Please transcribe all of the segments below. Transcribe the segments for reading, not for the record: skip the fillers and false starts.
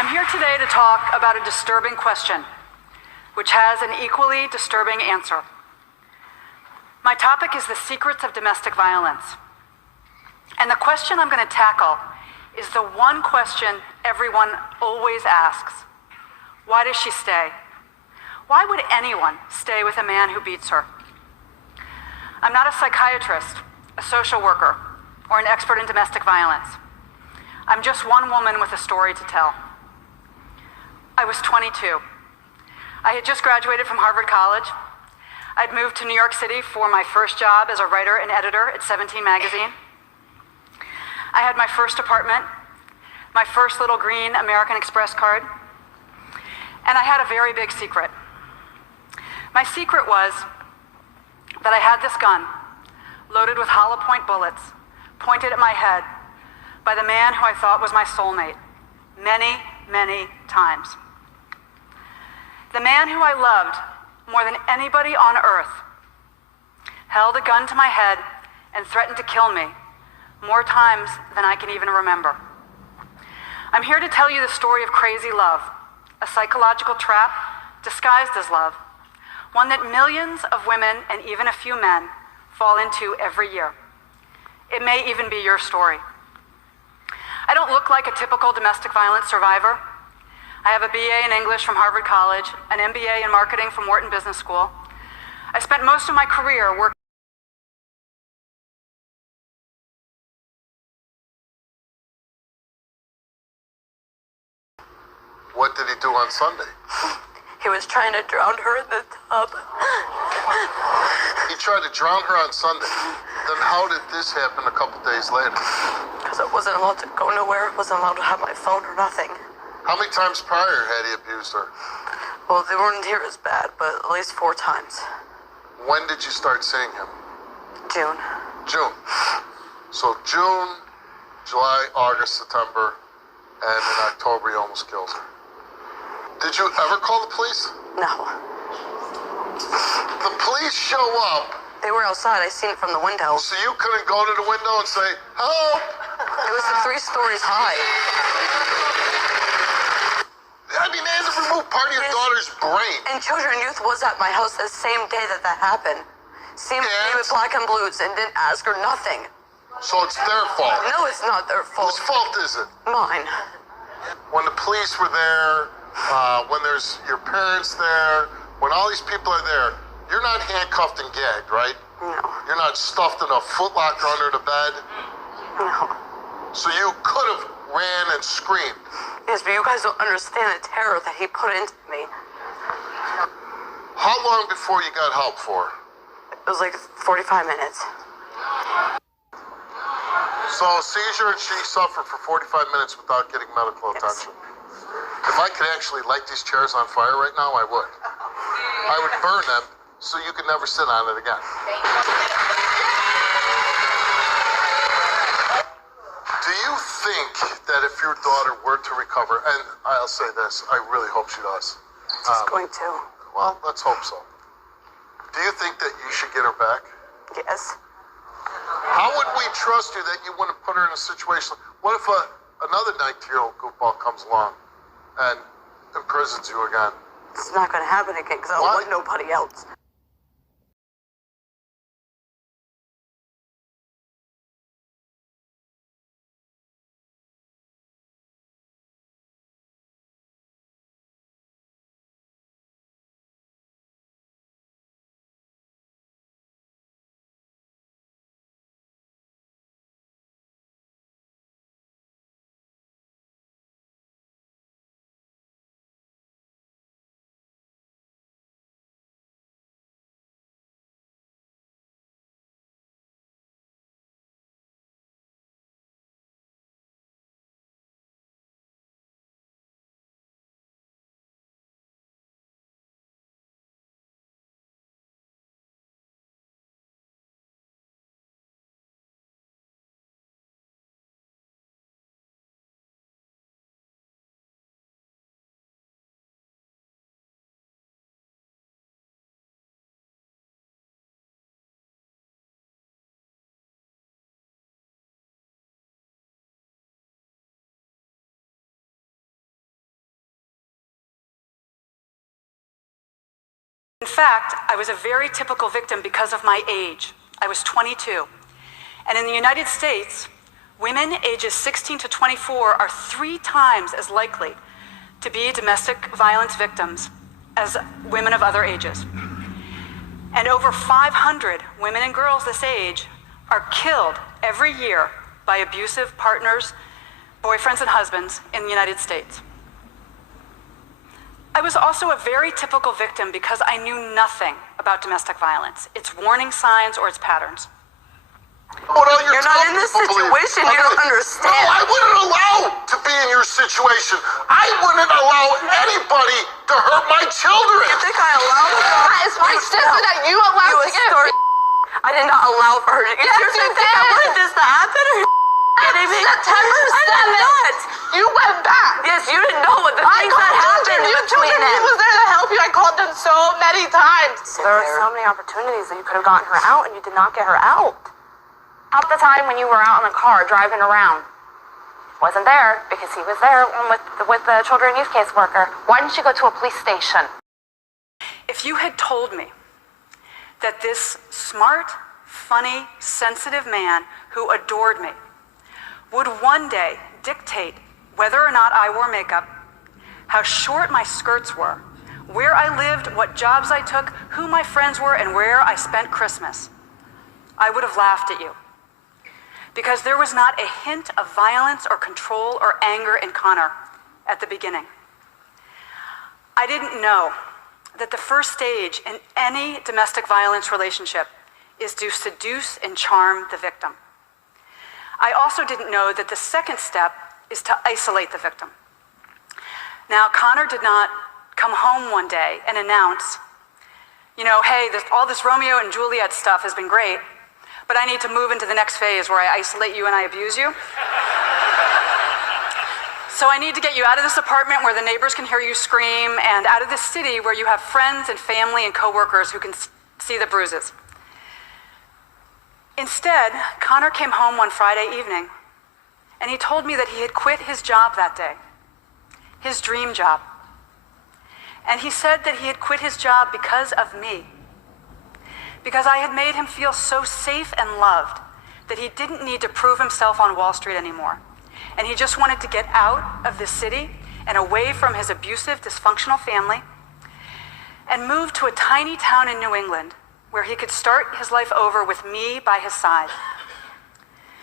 I'm here today to talk about a disturbing question, which has an equally disturbing answer. My topic is the secrets of domestic violence. And the question I'm going to tackle is the one question everyone always asks. Why does she stay? Why would anyone stay with a man who beats her? I'm not a psychiatrist, a social worker, or an expert in domestic violence. I'm just one woman with a story to tell. I was 22. I had just graduated from Harvard College. I'd moved to New York City for my first job as a writer and editor at 17 magazine. I had my first apartment, my first little green American Express card, and I had a very big secret. My secret was that I had this gun, loaded with hollow point bullets, pointed at my head by the man who I thought was my soulmate, many, many times. The man who I loved more than anybody on earth held a gun to my head and threatened to kill me more times than I can even remember. I'm here to tell you the story of crazy love, a psychological trap disguised as love, one that millions of women and even a few men fall into every year. It may even be your story. I don't look like a typical domestic violence survivor. I have a BA in English from Harvard College, an MBA in marketing from Wharton Business School. I spent most of my career working. What did he do on Sunday? He was trying to drown her in the tub. He tried to drown her on Sunday. Then how did this happen a couple days later? Because I wasn't allowed to go nowhere, wasn't allowed to have my phone or nothing. How many times prior had he abused her? Well, they weren't here as bad, but at least 4 times. When did you start seeing him? June. June. So June, July, August, September, and in October he almost kills her. Did you ever call the police? No. The police show up. They were outside. I seen it from the window. So you couldn't go to the window and say, help! It was 3 stories high. I mean, they had to remove part of your daughter's brain. And Children and Youth was at my house the same day that happened. Seen me with black and blues and didn't ask her nothing. So it's their fault. No, it's not their fault. Whose fault is it? Mine. When the police were there, when there's your parents there, when all these people are there, you're not handcuffed and gagged, right? No. You're not stuffed in a footlocker under the bed. No. So you could have ran and screamed. Yes, but you guys don't understand the terror that he put into me. How long before you got help for? It was like 45 minutes. So seizure and she suffered for 45 minutes without getting medical attention. If I could actually light these chairs on fire right now, I would. I would burn them so you could never sit on it again. Do you think that if your daughter were to recover, and I'll say this, I really hope she does. She's going to. Well, let's hope so. Do you think that you should get her back? Yes. How would we trust you that you wouldn't put her in a situation? What if another 19-year-old goofball comes along and imprisons you again? It's not going to happen again because I don't want nobody else. In fact, I was a very typical victim because of my age. I was 22. And in the United States, women ages 16 to 24 are 3 times as likely to be domestic violence victims as women of other ages. And over 500 women and girls this age are killed every year by abusive partners, boyfriends and husbands in the United States. I was also a very typical victim because I knew nothing about domestic violence, its warning signs or its patterns. You're not in this situation, you don't understand. No, I wouldn't allow to be in your situation. I wouldn't allow anybody to hurt my children. You think I allowed it? That is my sister that you allowed to get. I did not allow for her to get. Yes, you did. I wanted this to happen. Are you kidding me? September 7th. You went back. Yes, you didn't know what the things that happened You told between him he them. was there to help you. I called them so many times. There were so many opportunities that you could have gotten her out, and you did not get her out. Half the time when you were out in the car driving around, wasn't there because he was there with the children youth caseworker. Why didn't you go to a police station? If you had told me that this smart, funny, sensitive man who adored me would one day dictate whether or not I wore makeup, how short my skirts were, where I lived, what jobs I took, who my friends were, and where I spent Christmas, I would have laughed at you. Because there was not a hint of violence or control or anger in Connor at the beginning. I didn't know that the first stage in any domestic violence relationship is to seduce and charm the victim. I also didn't know that the second step is to isolate the victim. Now, Connor did not come home one day and announce, you know, hey, all this Romeo and Juliet stuff has been great, but I need to move into the next phase where I isolate you and I abuse you. So I need to get you out of this apartment where the neighbors can hear you scream and out of this city where you have friends and family and coworkers who can see the bruises. Instead, Connor came home one Friday evening and he told me that he had quit his job that day, his dream job. And he said that he had quit his job because of me. Because I had made him feel so safe and loved that he didn't need to prove himself on Wall Street anymore. And he just wanted to get out of this city and away from his abusive, dysfunctional family and move to a tiny town in New England where he could start his life over with me by his side.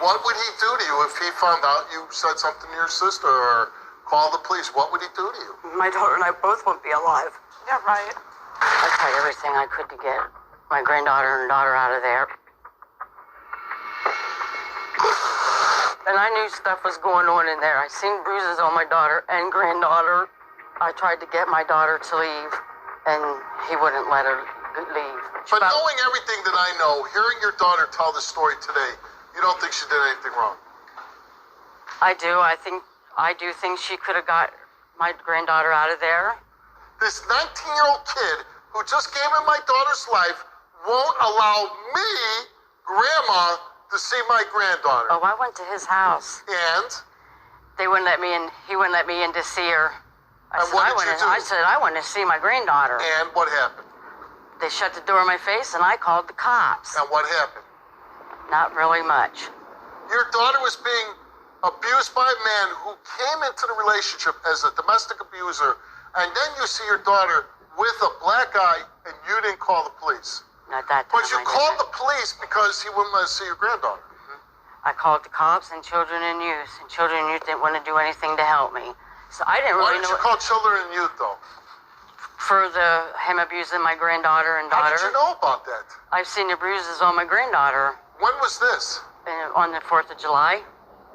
What would he do to you if he found out you said something to your sister or called the police? What would he do to you? My daughter and I both won't be alive. Yeah, right. I tried everything I could to get my granddaughter and daughter out of there. And I knew stuff was going on in there. I seen bruises on my daughter and granddaughter. I tried to get my daughter to leave, and he wouldn't let her leave. But knowing everything that I know, hearing your daughter tell the story today, you don't think she did anything wrong? I do. I do think she could have got my granddaughter out of there. This 19-year-old kid who just gave in my daughter's life won't allow me, Grandma, to see my granddaughter. Oh, I went to his house. And? They wouldn't let me in. He wouldn't let me in to see her. And what did you do? I said I want to see my granddaughter. And what happened? They shut the door in my face, and I called the cops. And what happened? Not really much. Your daughter was being abused by a man who came into the relationship as a domestic abuser, and then you see your daughter with a black eye, and you didn't call the police. Not that time. But you called the police because he wouldn't let us see your granddaughter. I called the cops and children and youth, and children and youth didn't want to do anything to help me. So I didn't Why really did know. you call children and youth, though? For him abusing my granddaughter and How daughter. did you know about that? I've seen the bruises on my granddaughter When was this? on the 4th of July.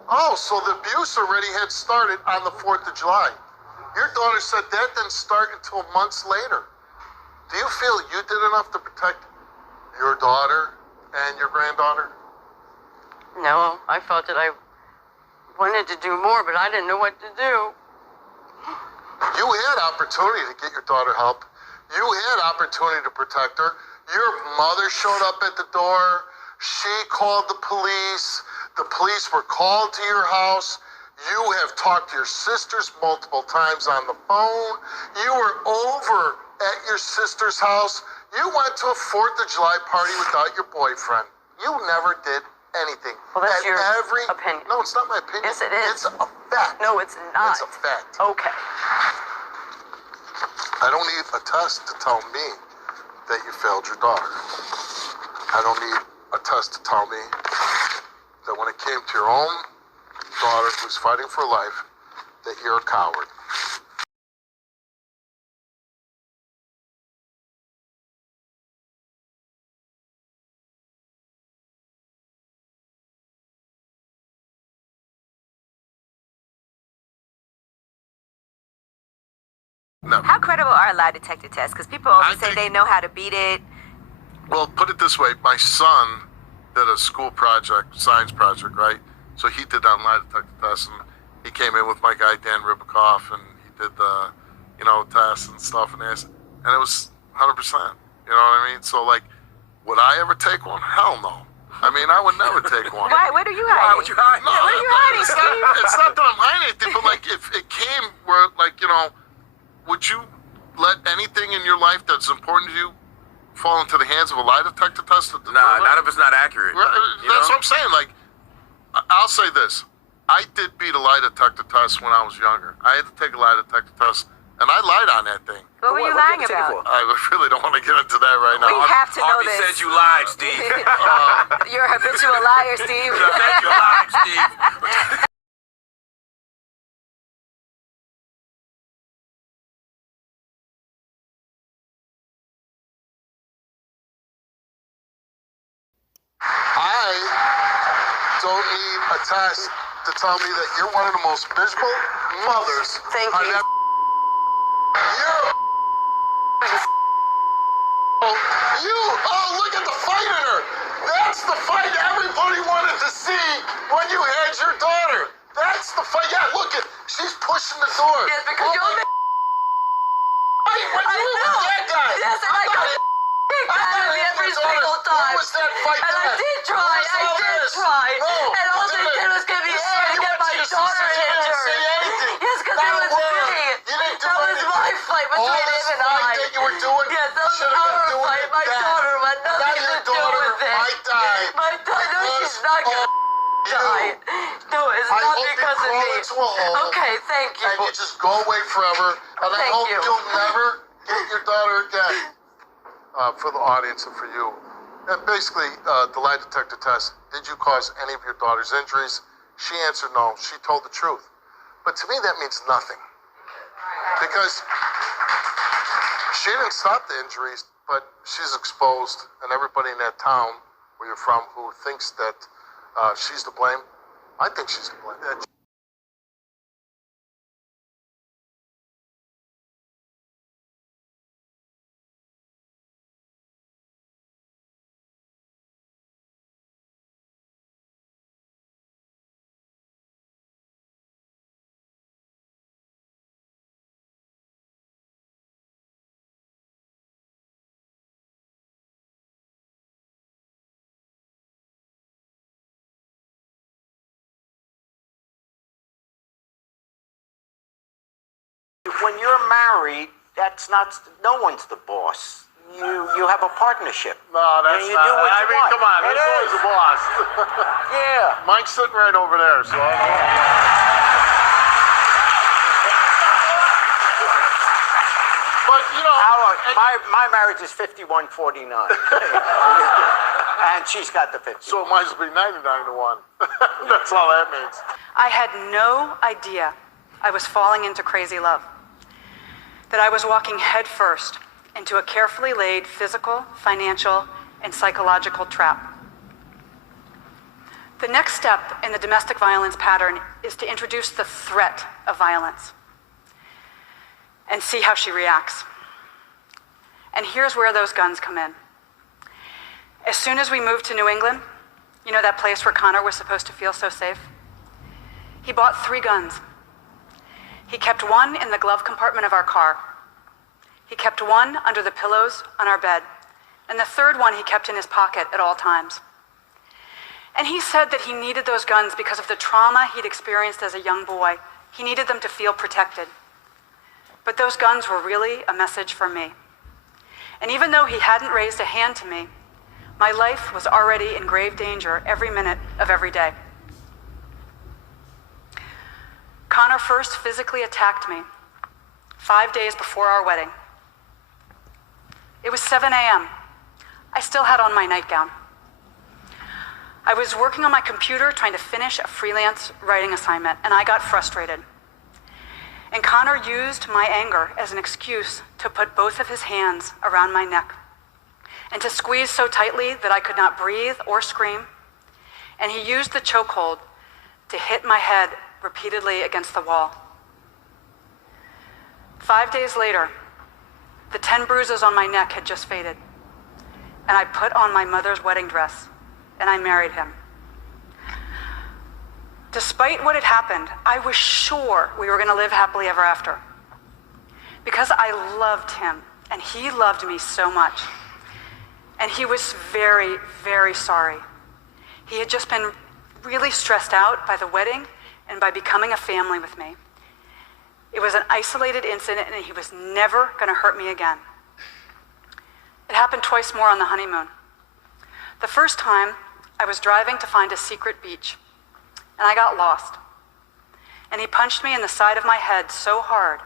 Oh, so the abuse already had started on the 4th of July. Your daughter said that didn't start until months later. Do you feel you did enough to protect your daughter and your granddaughter? No, I felt that I wanted to do more, but I didn't know what to do. You had opportunity to get your daughter help. You had opportunity to protect her. Your mother showed up at the door. She called the police. The police were called to your house. You have talked to your sisters multiple times on the phone. You were over at your sister's house. You went to a 4th of July party without your boyfriend. You never did anything. Well, that's And your opinion. No, it's not my opinion. Yes, it is. It's a fact. No, it's not. It's a fact. Okay. I don't need a test to tell me that you failed your daughter. I don't need a test to tell me that when it came to your own daughter who's fighting for life, that you're a coward. No. How credible are lie detector tests? Because people always say they know how to beat it. Well, put it this way. My son did a school project, science project, right? So he did that lie detector test, and he came in with my guy, Dan Ribicoff, and he did the, tests and stuff, and it was 100%. You know what I mean? So, like, would I ever take one? Hell no. I mean, I would never take one. Why? What are you hiding? Why would you hide? No, what are you hiding, Steve? It's not that I'm hiding anything, but, like, if it came where, like, would you let anything in your life that's important to you fall into the hands of a lie detector test? Nah, not if it's not accurate. That's what I'm saying. Like, I'll say this. I did beat a lie detector test when I was younger. I had to take a lie detector test, and I lied on that thing. What were you What lying did you take it about? for? I really don't want to get into that right now. We have to know Harvey this. said you lied, Steve. You're a habitual liar, Steve. I said you lied, Steve. I don't need a test to tell me that you're one of the most miserable mothers. Thank I've you. ever- You're look at the fight in her. That's the fight everybody wanted to see when you had your daughter. That's the fight. Yeah, look at, she's pushing the door. Yes, because you're When you were with that guy. Yes, and I got kicked out of me every single time. Where was that fight And I at? did try. Where's I all did this? try. No, And all they you did was give me You air said and you get went to my your daughter sister's. You didn't injured. say anything. Yes, because Not it a was word. me. You didn't do That was anything. my fight All between this him and fight I. that you were doing, Yes, that was should have been our doing fight. it My then. daughter had Now nothing your to do daughter with it. might die. My daughter, no, because she's not going of to die. No, it's I not hope you because of crawl me. into a hole. Okay, thank you. And you just go away forever. And I Thank hope you. you'll never get your daughter again. For the audience and for you. And basically, the lie detector test, did you cause any of your daughter's injuries? She answered no. She told the truth. But to me, that means nothing. Because she didn't stop the injuries, but she's exposed, and everybody in that town where you're from who thinks that she's to blame, I think she's to blame. When you're married, that's not, no one's the boss. You have a partnership. No, that's you not. do what I you mean, want. come on. It There's always is. a boss. Yeah. Mike's sitting right over there, so. But, My marriage is 51-49. And she's got the 50. so it might as well be 99 to 1. That's all that means. I had no idea I was falling into crazy love, that I was walking headfirst into a carefully laid physical, financial, and psychological trap. The next step in the domestic violence pattern is to introduce the threat of violence and see how she reacts. And here's where those guns come in. As soon as we moved to New England, you know that place where Connor was supposed to feel so safe? He bought 3 guns. He kept one in the glove compartment of our car. He kept one under the pillows on our bed. And the 3rd one he kept in his pocket at all times. And he said that he needed those guns because of the trauma he'd experienced as a young boy. He needed them to feel protected. But those guns were really a message for me. And even though he hadn't raised a hand to me, my life was already in grave danger every minute of every day. Connor first physically attacked me 5 days before our wedding. It was 7 a.m. I still had on my nightgown. I was working on my computer trying to finish a freelance writing assignment, and I got frustrated. And Connor used my anger as an excuse to put both of his hands around my neck and to squeeze so tightly that I could not breathe or scream. And he used the chokehold to hit my head repeatedly against the wall. 5 days later, the 10 bruises on my neck had just faded, and I put on my mother's wedding dress, and I married him. Despite what had happened, I was sure we were going to live happily ever after, because I loved him, and he loved me so much. And he was very, very sorry. He had just been really stressed out by the wedding and by becoming a family with me. It was an isolated incident, and he was never going to hurt me again. It happened twice more on the honeymoon. The first time, I was driving to find a secret beach, and I got lost. And he punched me in the side of my head so hard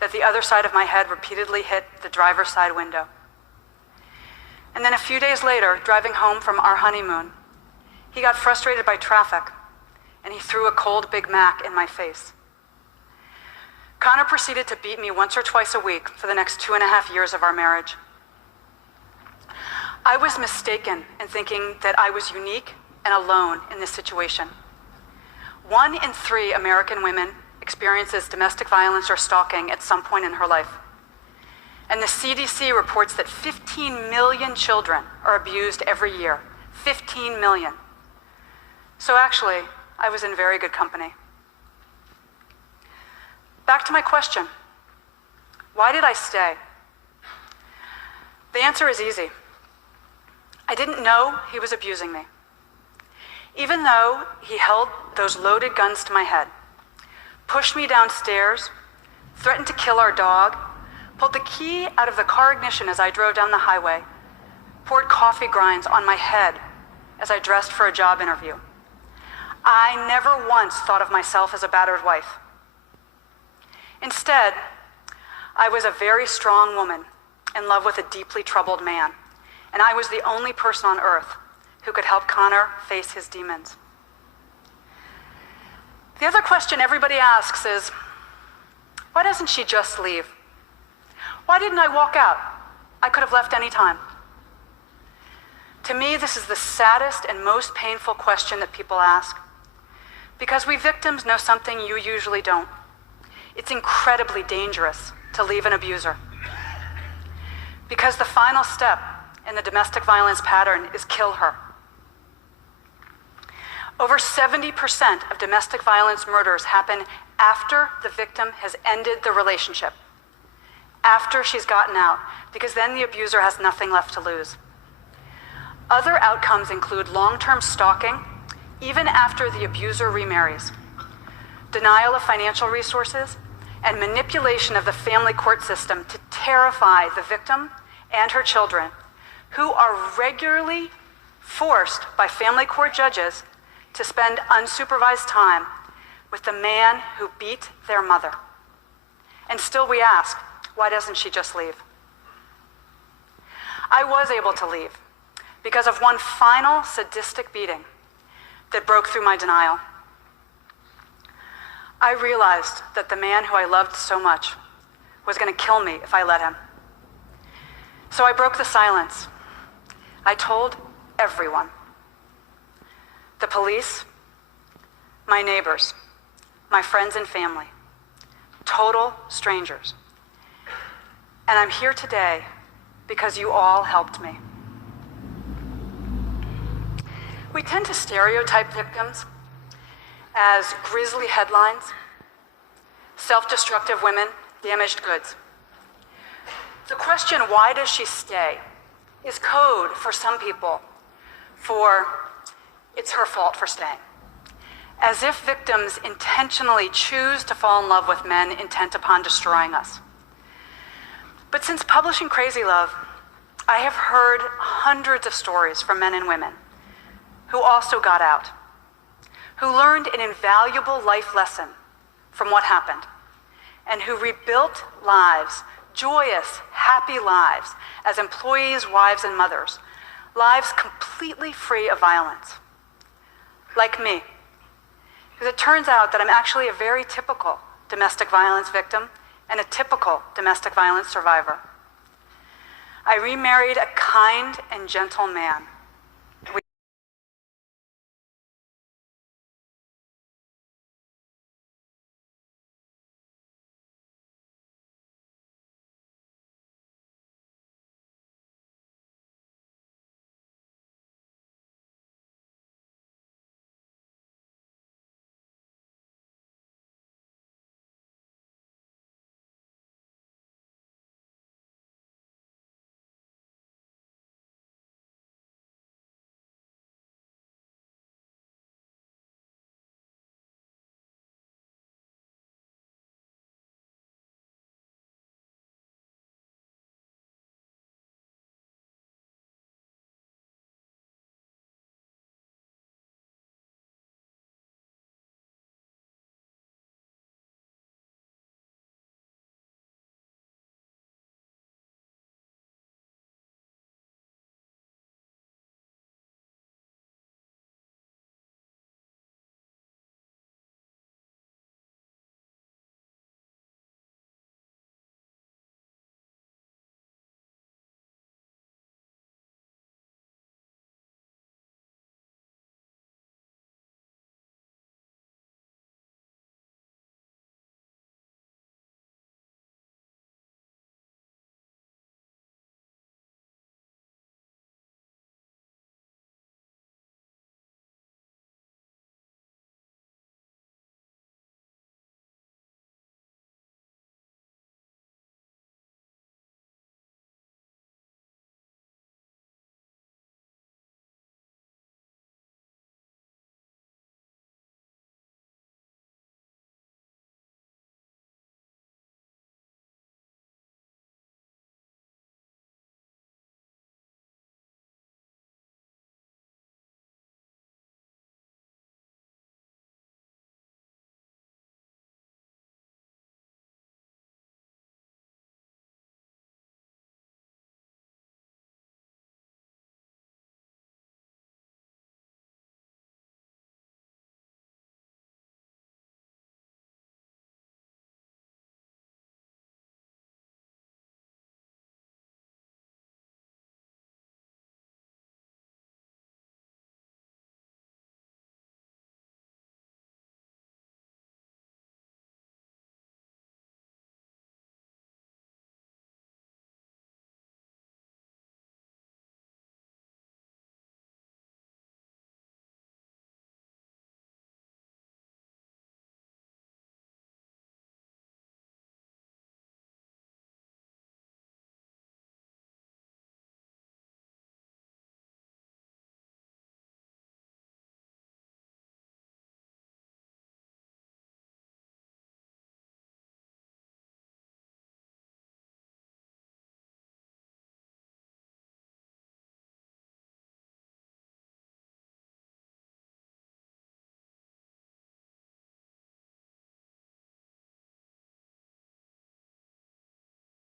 that the other side of my head repeatedly hit the driver's side window. And then a few days later, driving home from our honeymoon, he got frustrated by traffic, and he threw a cold Big Mac in my face. Connor proceeded to beat me once or twice a week for the next 2.5 years of our marriage. I was mistaken in thinking that I was unique and alone in this situation. 1 in 3 American women experiences domestic violence or stalking at some point in her life. And the CDC reports that 15 million children are abused every year. 15 million. So actually, I was in very good company. Back to my question. Why did I stay? The answer is easy. I didn't know he was abusing me. Even though he held those loaded guns to my head, pushed me downstairs, threatened to kill our dog, pulled the key out of the car ignition as I drove down the highway, poured coffee grinds on my head as I dressed for a job interview. I never once thought of myself as a battered wife. Instead, I was a very strong woman in love with a deeply troubled man, and I was the only person on earth who could help Connor face his demons. The other question everybody asks is, why doesn't she just leave? Why didn't I walk out? I could have left any time. To me, this is the saddest and most painful question that people ask, because we victims know something you usually don't. It's incredibly dangerous to leave an abuser, because the final step in the domestic violence pattern is kill her. Over 70% of domestic violence murders happen after the victim has ended the relationship, after she's gotten out, because then the abuser has nothing left to lose. Other outcomes include long-term stalking, even after the abuser remarries, denial of financial resources, and manipulation of the family court system to terrify the victim and her children, who are regularly forced by family court judges to spend unsupervised time with the man who beat their mother. And still we ask, why doesn't she just leave? I was able to leave because of one final sadistic beating that broke through my denial. I realized that the man who I loved so much was going to kill me if I let him. So I broke the silence. I told everyone. The police, my neighbors, my friends and family, total strangers. And I'm here today because you all helped me. We tend to stereotype victims as grisly headlines, self-destructive women, damaged goods. The question, why does she stay, is code for some people for it's her fault for staying. As if victims intentionally choose to fall in love with men intent upon destroying us. But since publishing Crazy Love, I have heard hundreds of stories from men and women who also got out, who learned an invaluable life lesson from what happened, and who rebuilt lives, joyous, happy lives, as employees, wives, and mothers, lives completely free of violence. Like me, because it turns out that I'm actually a very typical domestic violence victim and a typical domestic violence survivor. I remarried a kind and gentle man